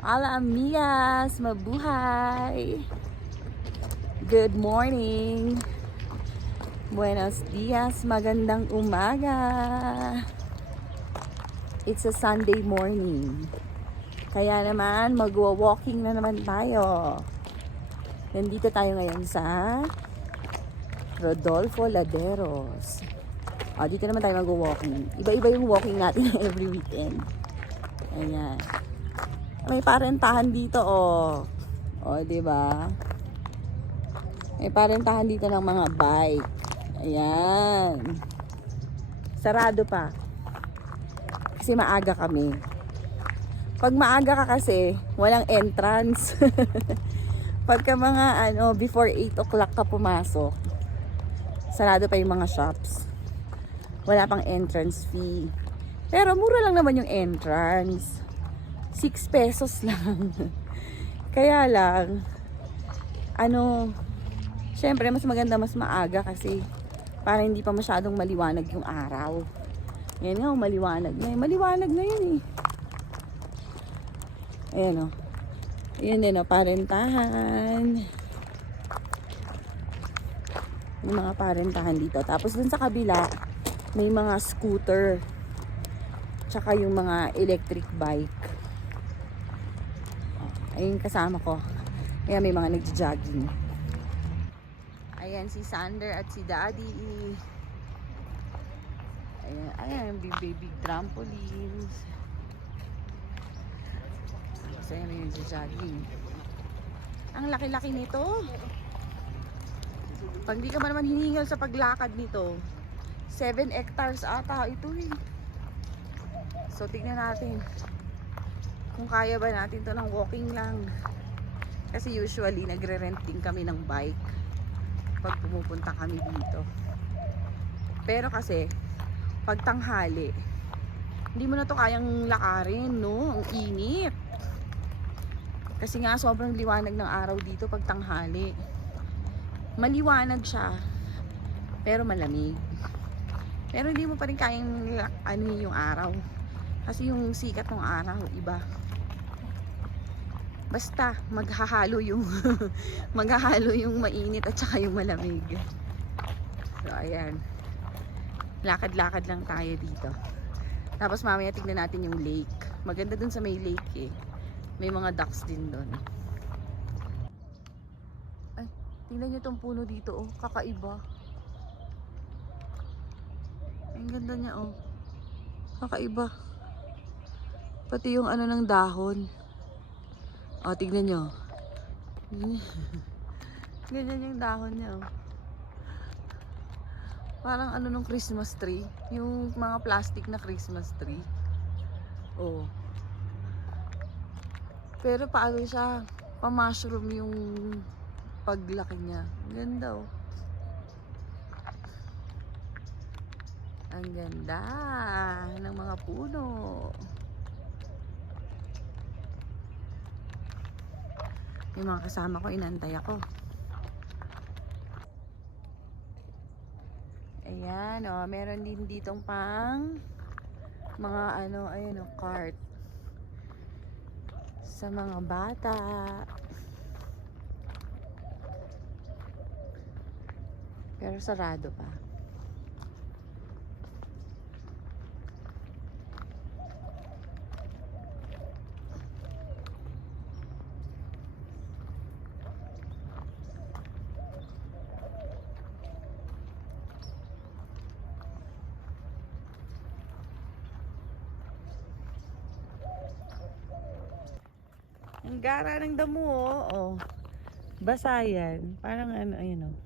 Hola amigas, mabuhay! Good morning! Buenos dias, magandang umaga! It's a Sunday morning. Kaya naman, magwa-walking na naman tayo. Nandito tayo ngayon sa Rodolfo Laderos. Dito naman tayo magwa-walking. Iba-iba yung walking natin every weekend. Ayan. May parentahan dito, oh. Oh, 'di ba? May parentahan dito ng mga bike. Ayan. Sarado pa. Kasi maaga kami. Pag maaga ka kasi, walang entrance. Pagka mga before 8 o'clock ka pumasok, sarado pa yung mga shops. Wala pang entrance fee. Pero mura lang naman yung entrance. 6 pesos lang. Kaya lang, syempre mas maganda mas maaga kasi para hindi pa masyadong maliwanag yung araw. Yan nga, maliwanag na. Maliwanag na yun eh. Ayan o. Ayan din o, parentahan. May mga parentahan dito. Tapos dun sa kabila, may mga scooter. Tsaka yung mga electric bike. Ayun kasama ko. Ayan, may mga nagja-jogging. Ayan si Sander at si Daddy. Ayan, big trampolines. So, ayan yung jogging. Ang laki-laki nito. Pag di ka man naman hiningal sa paglakad nito, 7 hectares ata ito eh. So, tignan natin kung kaya ba natin to ng walking lang. Kasi usually, nagre-rent din kami ng bike pag pumupunta kami dito. Pero kasi, pag tanghali, hindi mo na to kayang lakarin, no? Ang init. Kasi nga sobrang liwanag ng araw dito pag tanghali. Maliwanag siya, pero malamig. Pero hindi mo pa rin kayang yung araw. Kasi yung sikat ng araw, iba. Basta maghahalo yung maghahalo yung mainit at saka yung malamig. So ayan. Lakad-lakad lang tayo dito. Tapos mamaya tignan natin yung lake. Maganda dun sa may lake eh. May mga ducks din doon. Ay, tingnan nyo tong puno dito, oh. Kakaiba. Ang ganda niya, oh. Kakaiba. Pati yung ng dahon. Oh, tingnan nyo. Ganyan yung dahon niya, oh. Parang nung Christmas tree. Yung mga plastic na Christmas tree. Oh. Pero paano siya, pa-mushroom yung paglaki niya. Ganda oh. Ang ganda ng mga puno. Yung mga kasama ko, inantay ako. Ayan oh, meron din ditong pang mga ayan oh, cart. Sa mga bata. Pero sarado pa. Ang gara ng damo oh. Oh. Basa yan. Parang ayun oh.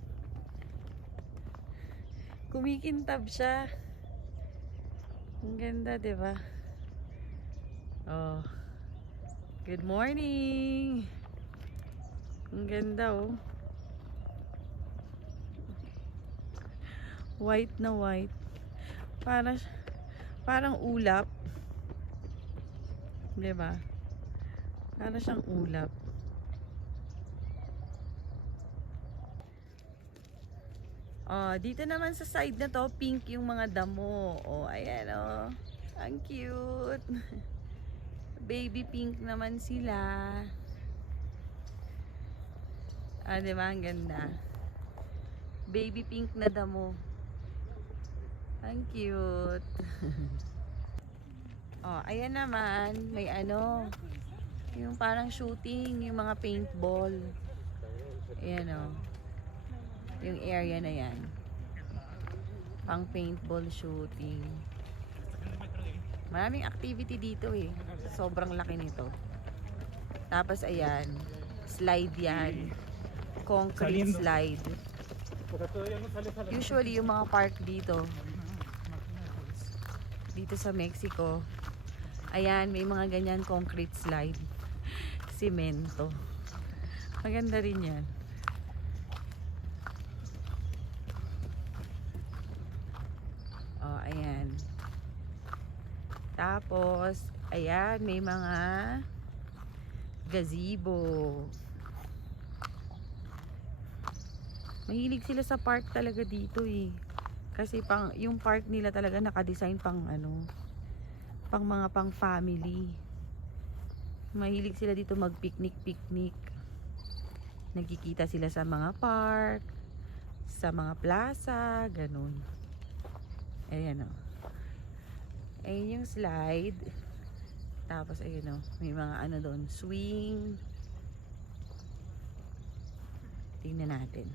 Kumikintab siya. Ang ganda, 'di ba? Oh. Good morning. Ang ganda oh. White na white. Parang ulap. 'Di ba? Para siyang ulap. Oh, dito naman sa side na to, pink yung mga damo. Oh, ayan oh. Ang cute. Baby pink naman sila. Ah, di ba? Ang ganda. Baby pink na damo. Ang cute. Oh, ayan naman. May ano. Yung parang shooting. Yung mga paintball. Ayan o. Yung area na yan. Pang paintball shooting. Maraming activity dito eh. Sobrang laki nito. Tapos ayan. Slide yan. Concrete slide. Usually yung mga park dito sa Mexico, ayan, may mga ganyan concrete slide. Simento. Maganda rin yan. Oh, ayan. Tapos, ayan, may mga gazebo. Mahilig sila sa park talaga dito eh. Kasi yung park nila talaga naka-design pang ano, pang mga pang family. Mahilig sila dito mag-picnic. Nagkikita sila sa mga park, sa mga plaza, ganun. Ayan o. Ayan yung slide. Tapos ayan o, may mga ano doon, swing. Tingnan natin.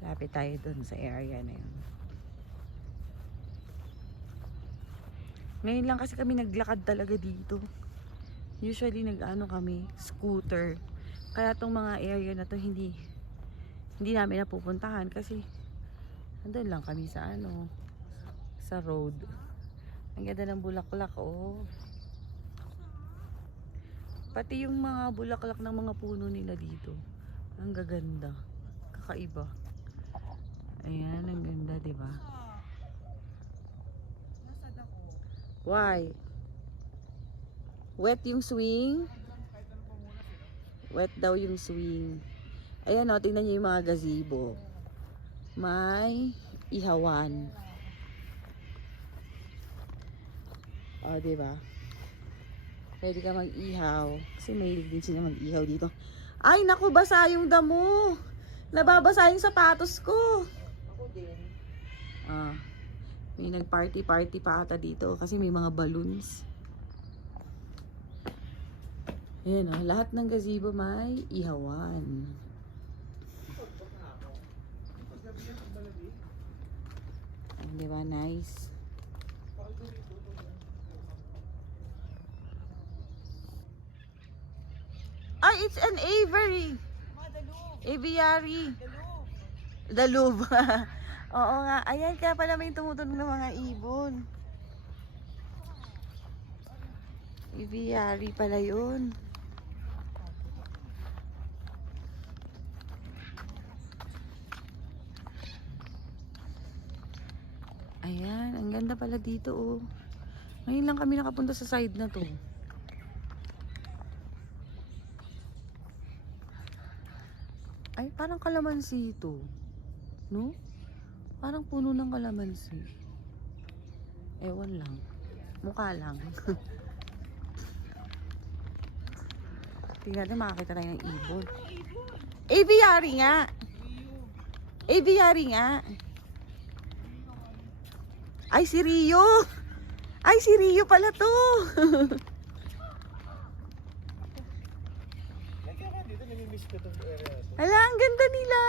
Lapit tayo dun sa area na yun. Ngayon lang kasi kami naglakad talaga dito. Usually nag-ano kami, scooter. Kaya tong mga area na to hindi namin napupuntahan kasi andun lang kami sa ano, sa road. Ang ganda ng bulaklak oh. Pati yung mga bulaklak ng mga puno nila dito. Ang gaganda. Kakaiba. Ayan, ang ganda, diba? Why? Wet yung swing? Wet daw yung swing. Ayan o, tingnan nyo yung mga gazebo. May ihawan. O, diba? Pwede ka mag-ihaw. Kasi mahilig din sila mag-ihaw dito. Ay, naku, basa yung damo. Nababasa yung sapatos ko. Ah, may nag-party pa ata dito kasi may mga balloons. Ayan o, lahat ng gazebo may ihawan. Ayan, diba? Nice. Ay, it's an aviary. Aviary. The Louvre. Oo nga. Ayan, kaya pala may tumutunog ng mga ibon. Aviary pala yun. Ayan, ang ganda pala dito oh. Ngayon lang kami nakapunta sa side na to. Ay, parang kalamansi ito. No? Parang puno ng kalamansi. Ewan lang. Mukha lang. Tingnan natin makakita tayo ng ibon. Aviary nga! Aviary nga! Ay, si Rio! Ay, si Rio pala to! Hala, ang ganda nila!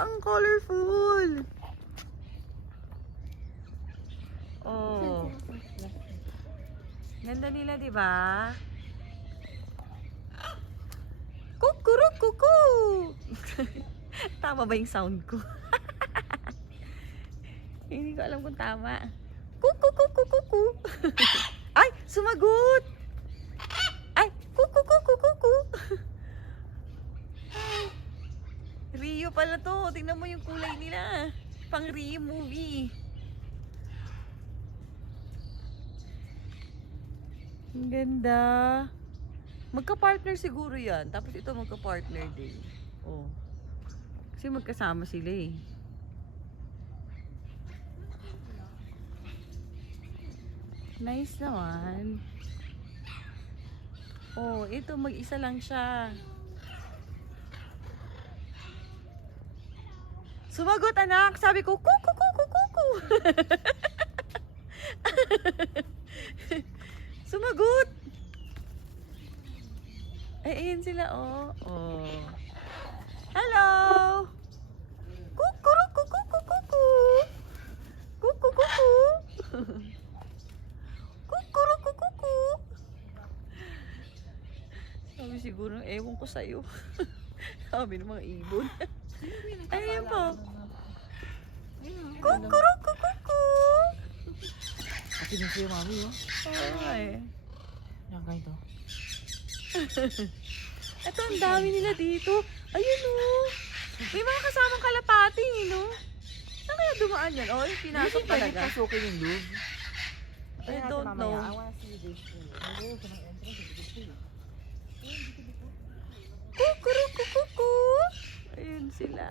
Ang colorful! Oh. Ganda nila, di ba? Kukuruk kuku! Tama ba yung sound ko? Hindi ko alam kung tama. Kuku. Ay, sumagot! Ay, kuku. Rio pala to. Tingnan mo yung kulay nila. Pang Rio movie. Ang ganda. Magka-partner siguro yan. Tapos ito magka-partner din. Oh. Kasi magkasama sila eh. Nice naman. Oh, ito mag-isa lang siya. Sumagot anak, sabi ko kuku kuku kuku. Sumagot. Ay, ayun sila oh. Oh. Hello. Kukuru kuku kuku kuku. Kuku kuku. Kukuru kuku kuku. Sabi siguro, ewan ko sa'yo. Sabi ng mga ibon. Ayun po. Kukuru kuku kuku. Kasi din siya mami, oh. Ay. Yan ganito. Ito, ang dami nila dito. Ayun oh. May mga kasamang kalapati, no? Saan kaya dumaan yan? Oh, yung pinasok talaga. Pasukin yung loob. I don't know. I wanna see this. Ayun, sa mga entrance. Kukuru kuku. Ayun sila.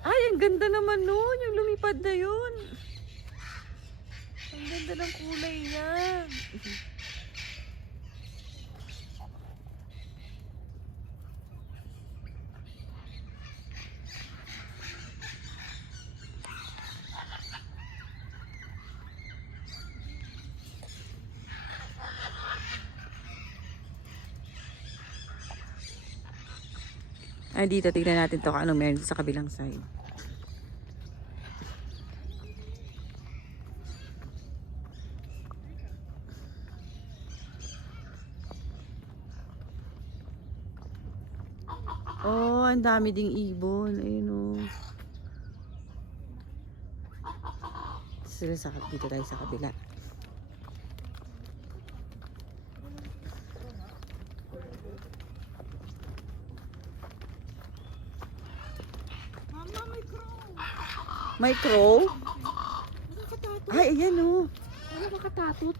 Ay, ang ganda naman nun. Yung lumipad na yun. Ang ganda ng kulay niya. Ay, dito, tignan natin to kung anong meron sa kabilang side. Oh, ang dami ding ibon. Ayun oh. Dito tayo sa kabila. May crow? Ay, ayan oh. Ano ba katatot?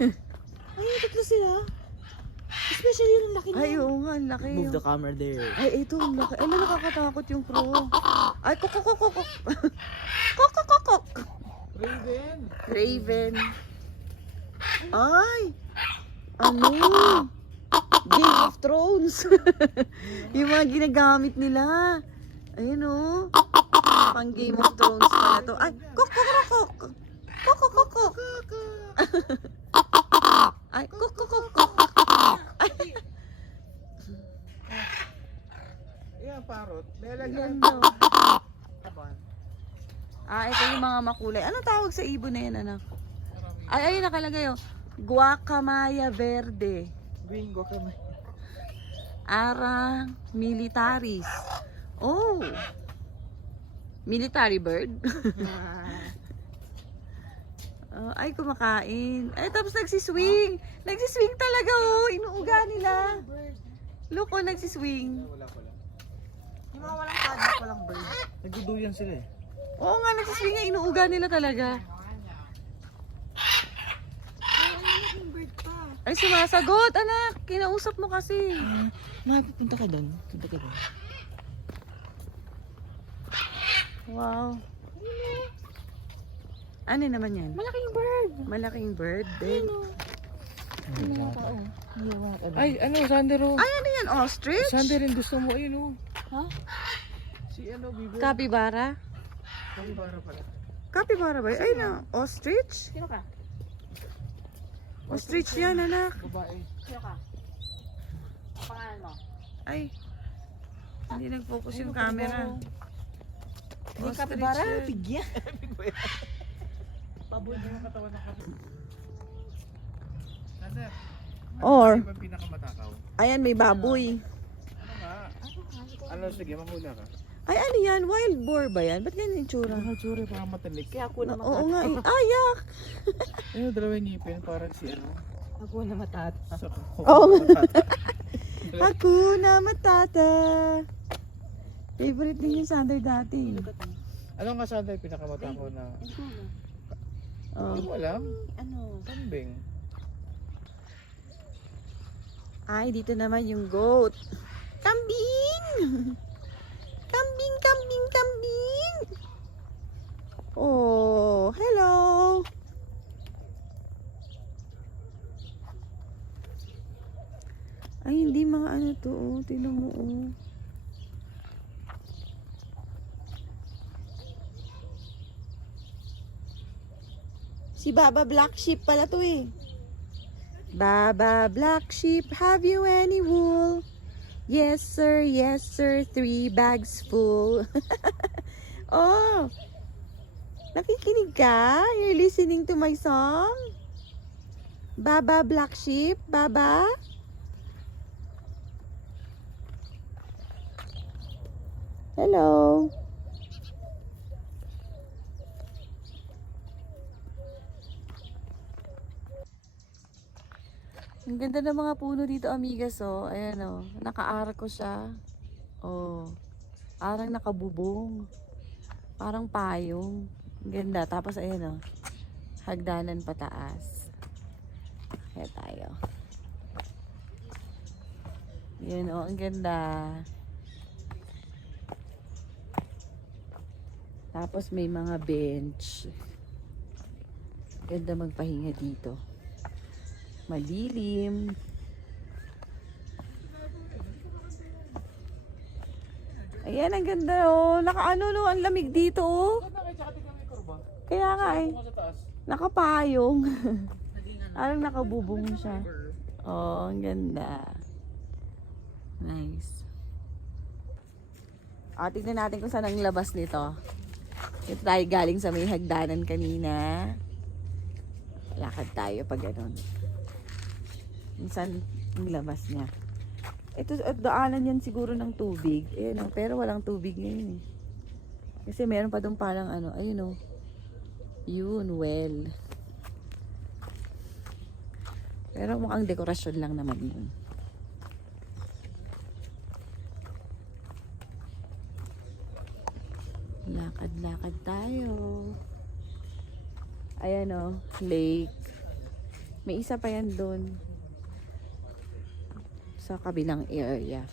Ay, tatlo sila. Especially yung laki niya. Ay, oo nga, ang laki. Move the camera there. Ay, ito, ang laki. Ay, nakakatakot yung crow. Ay, kukukukuk. Kukukukuk. Raven. Raven. Ay, ano? Game of Thrones. Yung mga ginagamit nila. Ayun oh. Pang Game of Thrones pala to. Ay, kukukukuk. Kukukukuk. Ay, kukukukuk. Ay, Yan, parrot. yan Nilagyan daw. Kaban. Ah, ito yung mga makulay. Ano tawag sa ibon na yan, anak? Ay, ayun nakalagay oh. Guacamaya verde. Bingo kami. Arang militaris. Oh. Military bird. Ay, kumakain. Ay, tapos nagsiswing. Nagsiswing talaga oh. Inuuga nila. Look oh, nagsiswing. Wala pala. Yung mga walang padlock, walang bird. Nagduduyan sila eh. Oo nga, nagsiswing nga. Inuuga nila talaga. Ay, sumasagot, anak. Kinausap mo kasi. Punta ka doon. Punta ka doon. Wow. Ano naman yan? Malaking bird. Malaking bird din. Ay, ano, Sander, oh. Ay, ano yan? Ostrich? Sander, rin gusto mo, ayun, oh. Ha? Si ano, Bibo? Capybara? Capybara pala. Capybara ba? Ay, na. Ostrich? Sino ka? Ostrich yan, anak. Babae. Sino ka? Ang pangalan mo? Ay. Hindi nag-focus yung camera. Hindi Ostrich capybara, yan. pigya. Baboy na yung katawan ng kapatid. Sander, Or, ano ba pinakamatakaw? ayan, may baboy. Ano nga? Ano, sige, mahula ka. Ay, ano yan? Wild boar ba yan? Ba't ganyan yung tsura? Ano, tsura, parang matanik. Kaya ako na Oo nga. Ayak! Ano, dalawang ngipin, parang si ano. Ako na matat. Sa Oo. Hakuna Matata. Favorite din yung Sander dati. Ano nga Sander, pinakamatakaw na? Oh. Hindi mo alam? Ano? Kambing. Ay, dito naman yung goat. Kambing! Kambing, kambing, kambing! Oh, hello! Ay, hindi mga ano to, oh. Tingnan mo, oh. Si Baba Black Sheep pala to eh. Baba Black Sheep, have you any wool? Yes sir, 3 bags full. Oh, nakikinig ka? You're listening to my song? Baba Black Sheep, Baba? Hello? Ang ganda ng mga puno dito, amigas, oh. Ayan, oh. Naka-arko siya. Oh. Parang nakabubong. Parang payong. Ang ganda. Tapos, ayan, oh. Hagdanan pataas. Kaya tayo. Ayan, oh. Ang ganda. Tapos, may mga bench. Ganda magpahinga dito. Malilim. Ayan, ang ganda, oh. Nakaano, no, ang lamig dito, oh. Kaya nga, eh. Nakapayong. Parang nakabubong siya. Oh, ang ganda. Nice. Tignan natin kung saan ang labas nito. Ito tayo galing sa may hagdanan kanina. Lakad tayo pag ganun. Minsan ang labas niya. Ito, daanan yan siguro ng tubig. Ayan, pero walang tubig ngayon eh. Kasi meron pa doon parang ano, ayun oh. Yun, well. Pero mukhang dekorasyon lang naman yun. Lakad-lakad tayo. Ayan oh, lake. May isa pa yan doon. Sa kabilang area.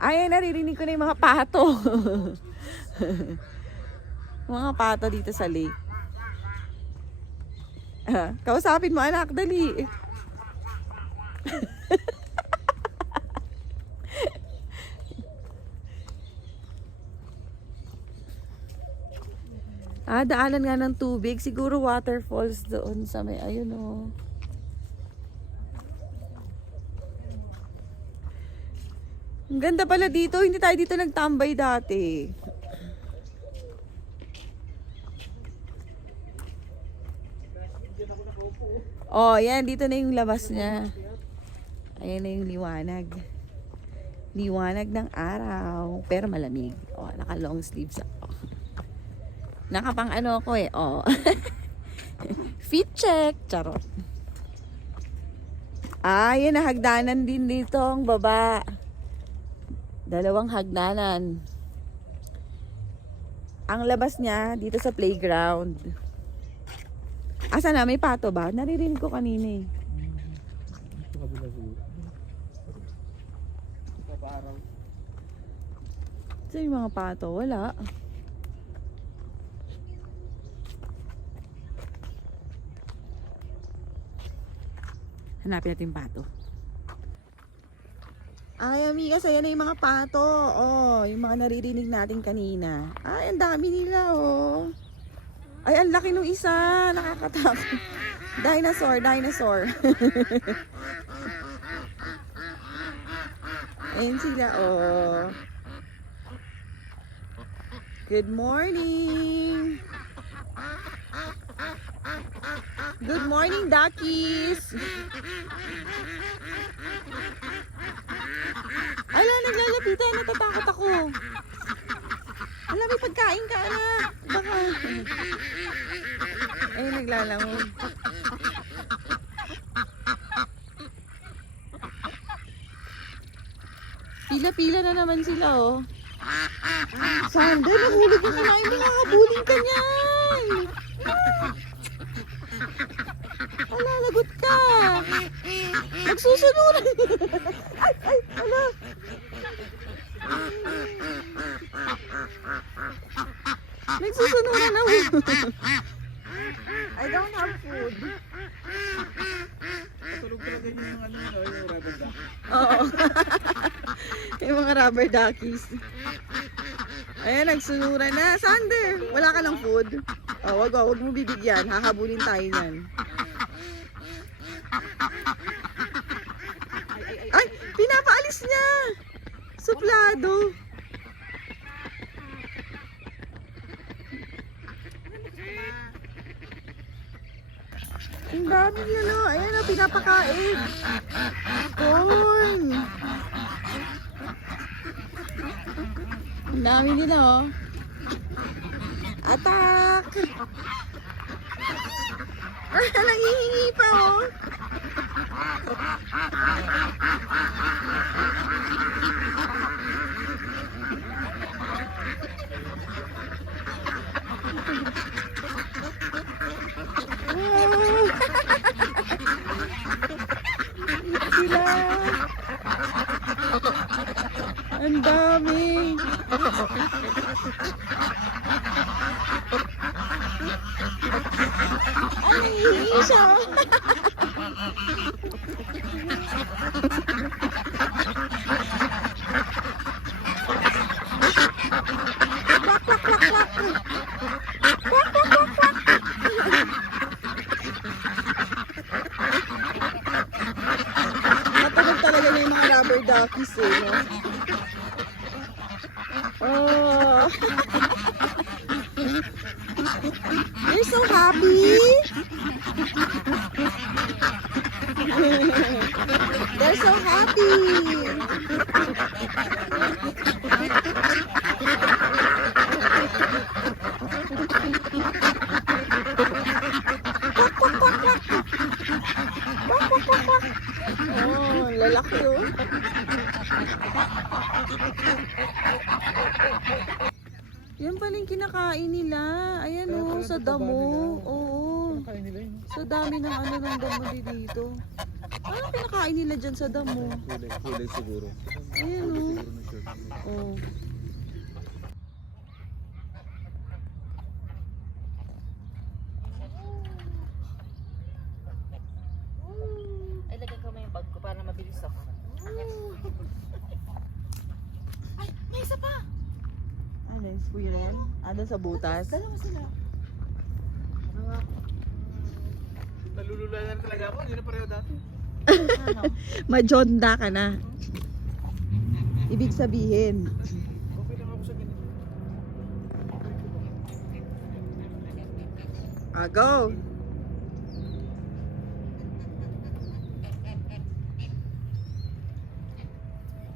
Ay, naririnig ko na yung mga pato. Mga pato dito sa lake. Kausapin mo, anak, dali. Daanan nga ng tubig. Siguro waterfalls doon sa may, ayun oh. Ang ganda pala dito. Hindi tayo dito nagtambay dati. Oh, yan. Dito na yung labas niya. Ayan na yung liwanag. Liwanag ng araw. Pero malamig. Oh, naka long sleeves ako. Nakapang ano ako eh. Oh. Fit check. Charot. Yan na. Hagdanan din dito ang baba. Dalawang hagdanan. Ang labas niya dito sa playground. Asa na? May pato ba? Naririnig ko kanina eh. Saan yung mga pato? Wala. Hanapin natin yung pato. Ay, amigas, ayan na yung mga pato. Oh, yung mga naririnig natin kanina. Ay, ang dami nila, oh. Ay, ang laki nung isa. Nakakatakot. Dinosaur, dinosaur. Ayan sila, oh. Good morning. Good morning, duckies. Ala, naglalapitan. Natatakot ako. Ala, may pagkain ka, anak. Baka. Ay, naglalangon. Pila-pila na naman sila, oh. Sander, nahulog ka na. Hindi nakakabuling ka niyan. Ala, lagot ka. Nagsusunuran. Ay, ala. Nagsusunuran ako. I don't have food. Tulog talaga yung ano, yung rubber duck. Oo. Yung mga rubber duckies. Ayan, nagsunuran na. Sander, wala ka ng food? Oh, wag mo bibigyan. Hahabulin tayo niyan. Ay, pinapaalis niya! Suplado. Ang dami nila. Ayan o, pinapakain. Corn. Ang dami nila oh. Attack! Nangihingi pa oh. Sila. Ang dami. Ay, hihingi siya. Kwak, kwak, kwak, kwak. Kwak, kwak, kwak, kwak. Matagod talaga na yung mga rubber duckies eh, no? Oh. They're so happy. They're so happy. Kwak, kwak, kwak, kwak. Kwak, kwak, kwak, kwak. Oh, ang lalaki oh. Yan pala yung kinakain nila. Ayan oh, sa damo. Oo. Kain nila yun. Sa dami ng ano ng damo dito. Ano pinakain nila dyan sa damo? Kulay siguro. Ayan oh. Siguro na shirt. Oh. Ay, lagay ko mo yung bag ko para mabilis ako. Ay, may isa pa. Ano yung squirrel? Ano sa butas? Dalawa sila. Nalulula na talaga ako. Hindi na pareho dati. Ano? Majonda ka na. Ibig sabihin. Okay lang ako sa ganito. Go!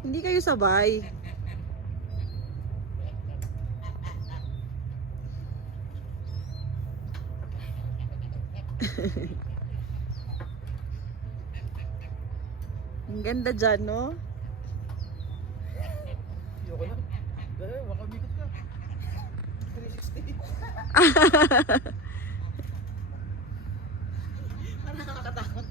Hindi kayo sabay. Ang ganda dyan, no? Ayoko na. Dahil, makamikot ka. 360. Ano nakakatakot?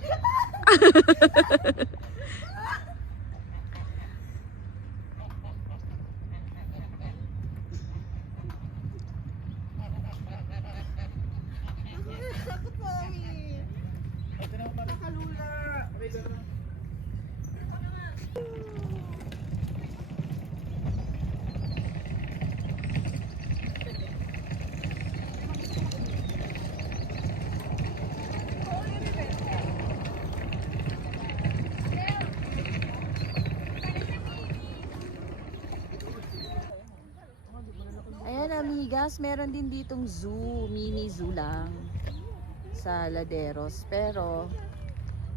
Takot po kami. Ito na ako nakalula. Okay, gano'n. Ayan amigas, meron din ditong zoo, mini zoo lang sa Laderos. Pero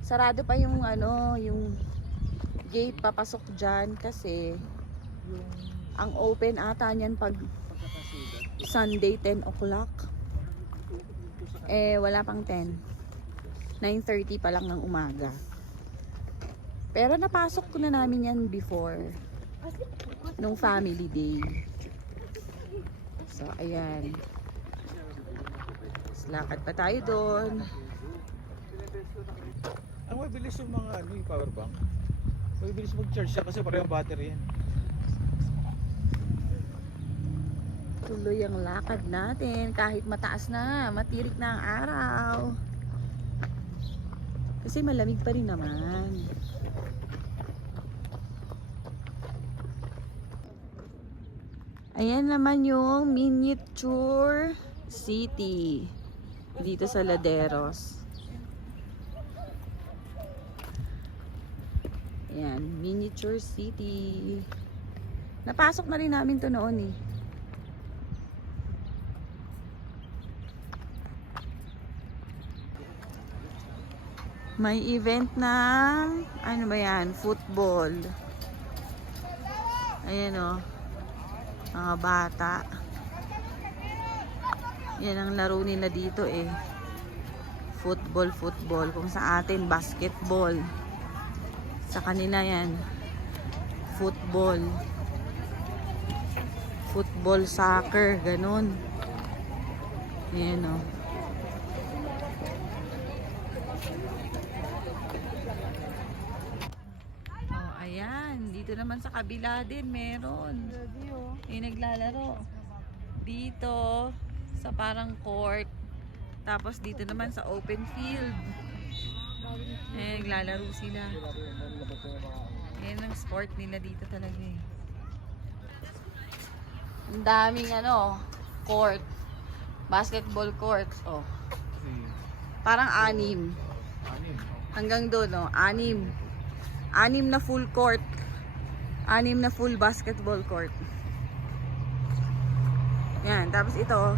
sarado pa yung ano, yung gate papasok dyan kasi ang open ata niyan pag Sunday 10 o'clock. Eh wala pang 10. 9:30 pa lang ng umaga. Pero napasok ko na namin yan before nung family day. So, ayan. Lakad pa tayo doon. Ang mabilis yung mga ano, yung power bank. Mabilis mag-charge siya kasi parehong battery yan. Tuloy ang lakad natin kahit mataas na, matirik na ang araw. Kasi malamig pa rin naman. Ayan naman yung miniature city dito sa Laderos. Ayan, miniature city. Napasok na rin namin to noon eh. May event ng, ano ba yan, football. Ayan o, mga bata. Yan ang laro nila dito eh. Football. Kung sa atin, basketball. Sa kanila yan, football. Football, soccer, ganun. Ayan o. Ayan, dito naman sa kabila din meron. May naglalaro. Dito sa parang court. Tapos dito naman sa open field. Naglalaro sila. Ayan ang sport nila dito talaga eh. Ang daming court. Basketball court. Oh. Parang 6. Hanggang doon, 6. 6 na full court. 6 na full basketball court. Yan, tapos ito.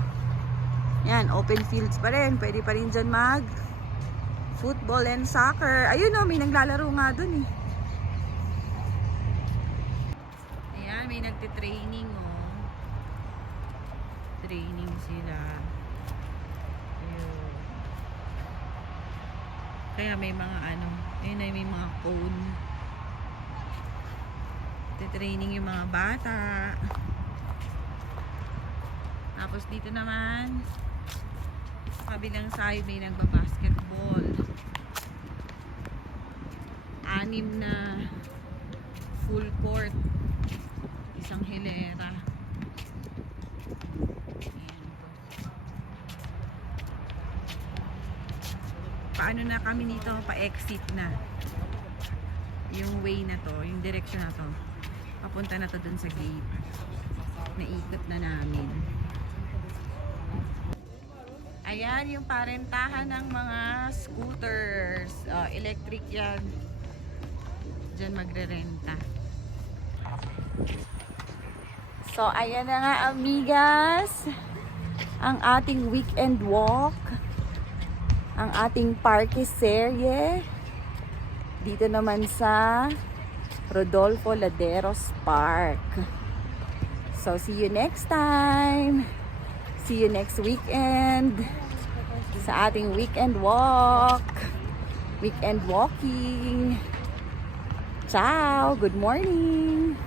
Yan, open fields pa rin. Pwede pa rin dyan mag football and soccer. Ayun may naglalaro nga dun eh. Ayan, may nagtitraining Training sila. Ayun. Kaya may mga ayun ay may mga cone. Training yung mga bata. Tapos dito naman sa kabilang side may nagba-basketball. 6 na full court. Isang hilera. Paano na kami nito? Pa-exit na. Yung way na to, yung direction na to. Papunta na to dun sa gate. Naikot na namin. Ayan yung parentahan ng mga scooters. Electric yan. Diyan magre-renta. So, ayan na nga amigas. Ang ating weekend walk. Ang ating parque serye. Dito naman sa Rodolfo Laderos Park. So, see you next time. See you next weekend sa ating weekend walk. Weekend walking. Ciao! Good morning!